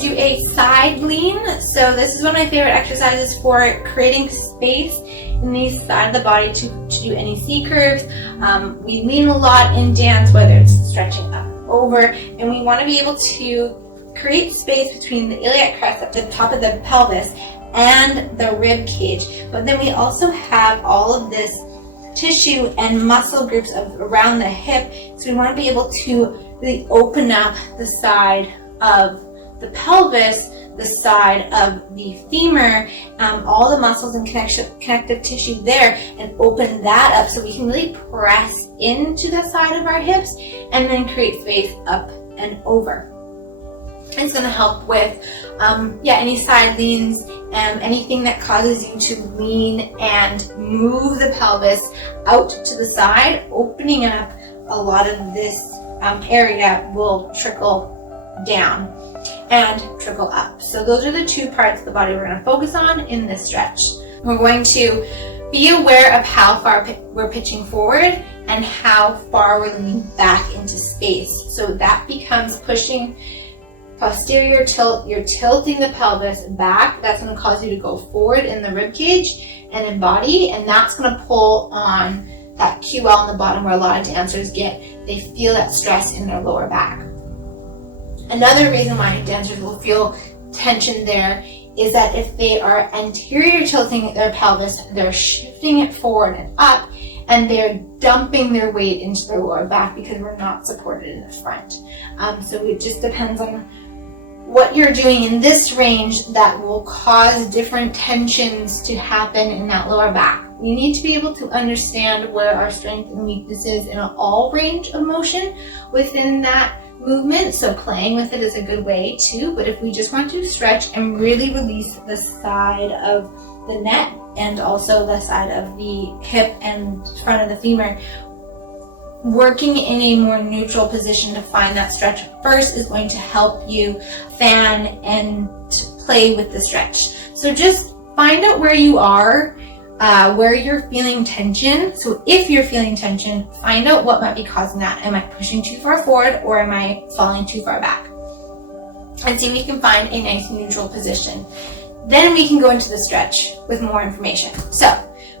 do a side lean. So this is one of my favorite exercises for creating space in the side of the body to do any C curves. We lean a lot in dance, whether it's stretching up over, and we want to be able to create space between the iliac crest at the top of the pelvis and the rib cage. But then we also have all of this tissue and muscle groups around the hip, so we want to be able to really open up the side of the pelvis, the side of the femur, all the muscles and connective tissue there, and open that up so we can really press into the side of our hips and then create space up and over. It's going to help with any side leans, anything that causes you to lean and move the pelvis out to the side. Opening up a lot of this area will trickle down and trickle up. So those are the two parts of the body we're going to focus on in this stretch. We're going to be aware of how far we're pitching forward and how far we're leaning back into space. So that becomes pushing posterior tilt. You're tilting the pelvis back. That's going to cause you to go forward in the rib cage and in body, and that's going to pull on that QL in the bottom where a lot of dancers they feel that stress in their lower back. Another reason why dancers will feel tension there is that if they are anterior tilting their pelvis, they're shifting it forward and up, and they're dumping their weight into their lower back because we're not supported in the front. So it just depends on what you're doing in this range that will cause different tensions to happen in that lower back. We need to be able to understand what our strengths and weaknesses in all range of motion within that movement. So playing with it is a good way too, but if we just want to stretch and really release the side of the neck and also the side of the hip and front of the femur, working in a more neutral position to find that stretch first is going to help you fan and play with the stretch. So just find out where you are, where you're feeling tension. So if you're feeling tension, find out what might be causing that. Am I pushing too far forward or am I falling too far back? And see if we can find a nice neutral position. Then we can go into the stretch with more information. So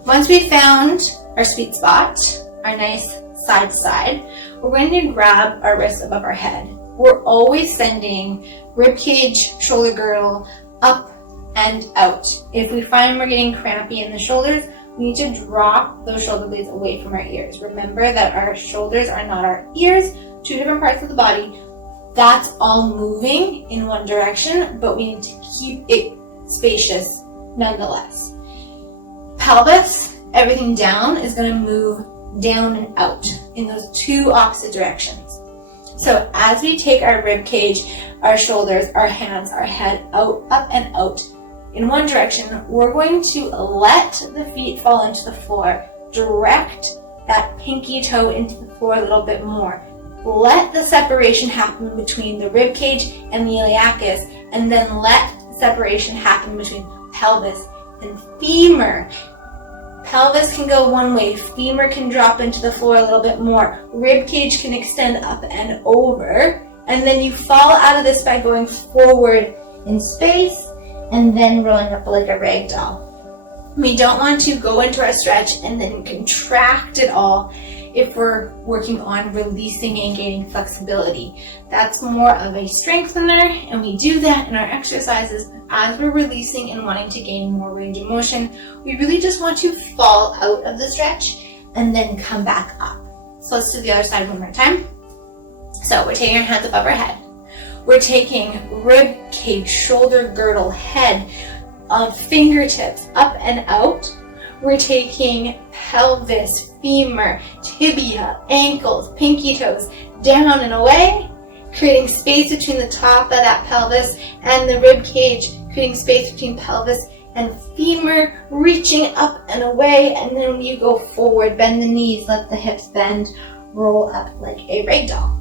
once we've found our sweet spot, our nice side to side, we're going to grab our wrists above our head. We're always sending rib cage, shoulder girdle up and out. If we find we're getting crampy in the shoulders, we need to drop those shoulder blades away from our ears. Remember that our shoulders are not our ears, two different parts of the body. That's all moving in one direction, but we need to keep it spacious nonetheless. Pelvis, everything down, is going to move down and out in those two opposite directions. So as we take our rib cage, our shoulders, our hands, our head out, up and out in one direction, we're going to let the feet fall into the floor. Direct that pinky toe into the floor a little bit more. Let the separation happen between the rib cage and the iliacus, and then let separation happen between pelvis and femur. Pelvis can go one way, femur can drop into the floor a little bit more, rib cage can extend up and over, and then you fall out of this by going forward in space and then rolling up like a rag doll. We don't want to go into our stretch and then contract it all if we're working on releasing and gaining flexibility. That's more of a strengthener, and we do that in our exercises as we're releasing and wanting to gain more range of motion. We really just want to fall out of the stretch and then come back up. So let's do the other side one more time. So we're taking our hands above our head. We're taking rib cage, shoulder girdle, head, fingertips up and out. We're taking pelvis, femur, tibia, ankles, pinky toes down and away, creating space between the top of that pelvis and the rib cage, creating space between pelvis and femur, reaching up and away, and then when you go forward, bend the knees, let the hips bend, roll up like a rag doll.